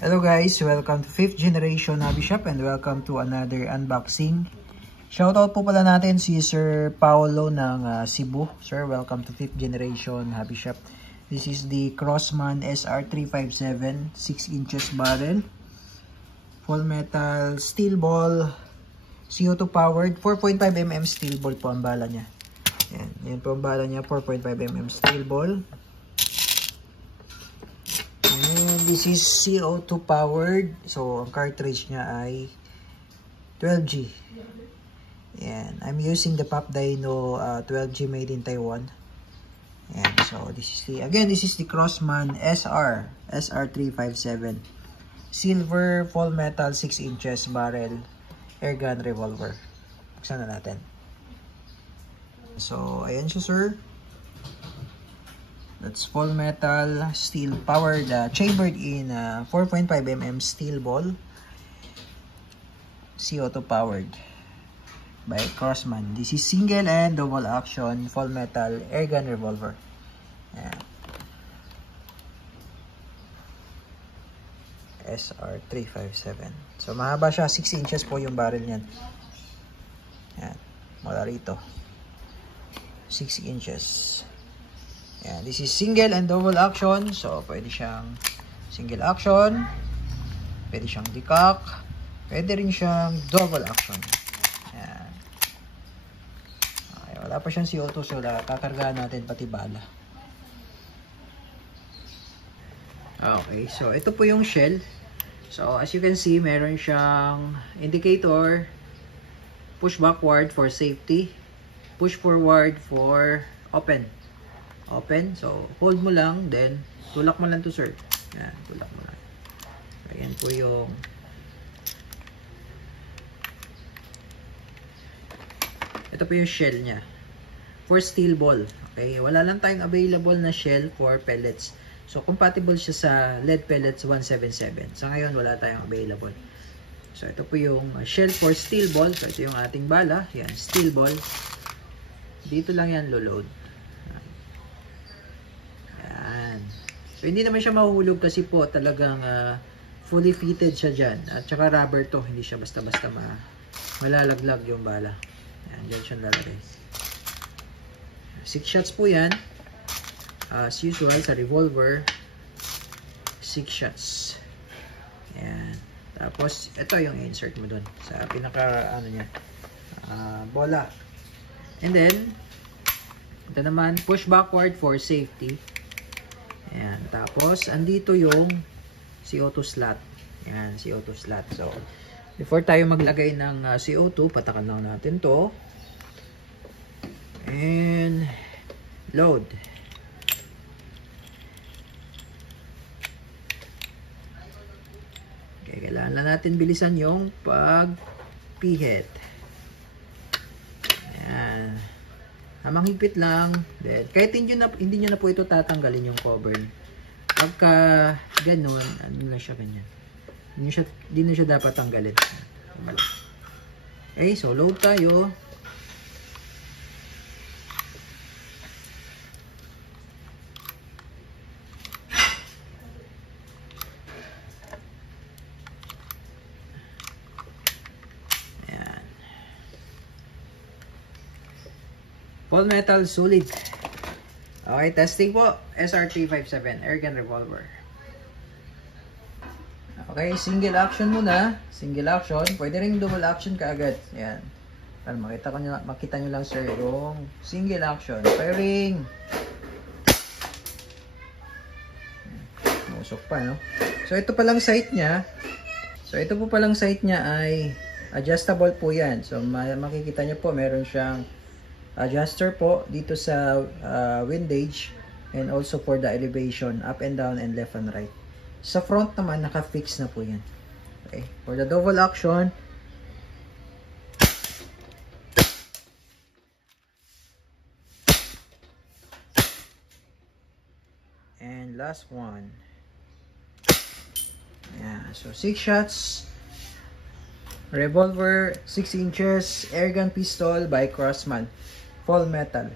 Hello guys, welcome to 5th generation Hobby Shop and welcome to another unboxing. Shoutout po pala natin si Sir Paolo ng Cebu. Sir, welcome to 5th generation Hobby Shop. This is the Crossman SR357 6 inches barrel. Full metal steel ball, CO2 powered, 4.5mm steel ball po ang bala niya. Yan po ang bala niya, 4.5mm steel ball. And this is CO2 powered. So, ang cartridge niya ay 12G. Yan. I'm using the Pop Dino 12G made in Taiwan. Yan. So, this is the Crossman SR357. Silver full metal 6 inches barrel airgun revolver. Buksan na natin. So, ayan siya, sir. That's full metal, steel powered, chambered in 4.5mm steel ball. CO2 powered by Crossman. This is single and double action full metal airgun revolver. Ayan. SR357. So, mahaba siya. 6 inches po yung barrel niyan. Ayan. Mula rito. 6 inches. Ayan. This is single and double action. So, pwede siyang single action. Pwede siyang decock. Pwede rin siyang double action. Ayan. Okay, wala pa siyang CO2. So, kakargahan natin pati bala. Okay. So, ito po yung shell. So, as you can see, meron siyang indicator. Push backward for safety. Push forward for open. Open. So, hold mo lang. Then, tulak mo lang to, sir. Yan. Tulak mo lang. Ayan po yung ito po yung shell niya. For steel ball. Okay. Wala lang tayong available na shell for pellets. So, compatible siya sa lead pellets 177. Sa ngayon, wala tayong available. So, ito po yung shell for steel ball. So, ito yung ating bala. Yan. Steel ball. Dito lang yan load. So, hindi naman siya mahuhulog kasi po talagang fully fitted siya dyan. At saka rubber to. Hindi siya basta-basta malalaglag yung bala. Ayan, dyan siya lalagay. 6 shots po yan. As usual, sa revolver, 6 shots. Ayan. Tapos, ito yung insert mo dun. Sa pinaka, niya, bola. And then, ito naman, push backward for safety. Ayan. Tapos, andito yung CO2 slot. Ayan, CO2 slot. So, before tayo maglagay ng CO2, patakan lang natin to. And, load. Okay, kailangan na natin bilisan yung pag-pihit. Ayan. Hamang higpit lang. Then, kahit hindi nyo na po ito tatanggalin yung cover. Pagka gano'n, ano na siya ganyan. Hindi na siya dapat tanggalin. Okay, so load tayo. Full metal solid. Okay, testing po. SR357 airgun revolver. Okay, single action muna. Single action. Pwede rin double action kaagad. Ayan. Para makita nyo lang, sir, yung single action. Firing. Musok pa, no? So, ito palang sight niya. So, ito po palang sight niya ay adjustable po yan. So, makikita nyo po, meron siyang adjuster po dito sa windage and also for the elevation up and down and left and right. Sa front naman naka-fix na po yan. Okay, for the double action, and last one. Yeah, so 6 shots. Revolver 6 inches airgun pistol by Crossman. Full metal.